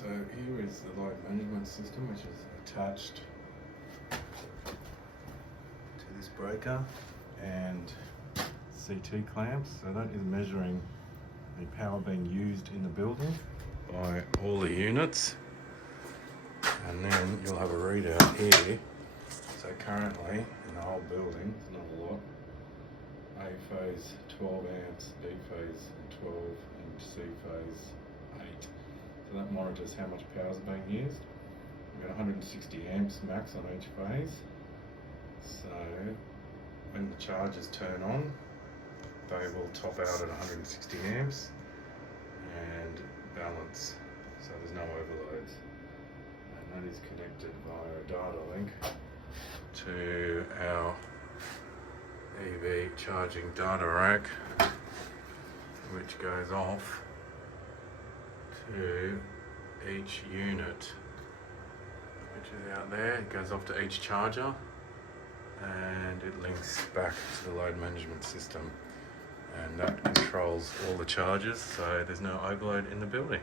So here is the load management system, which is attached to this breaker, and CT clamps. So that is measuring the power being used in the building by all the units. And then you'll have a readout here. So currently in the whole building, it's not a lot. A phase 12 amps, B phase 12, and C phase 8. So that monitors how much power is being used. We've got 160 amps max on each phase. So when the chargers turn on, they will top out at 160 amps and balance, so there's no overloads. And that is connected via a data link to our EV charging data rack, which goes off to each unit, which is out there. It goes off to each charger and it links back to the load management system, and that controls all the charges, so there's no overload in the building.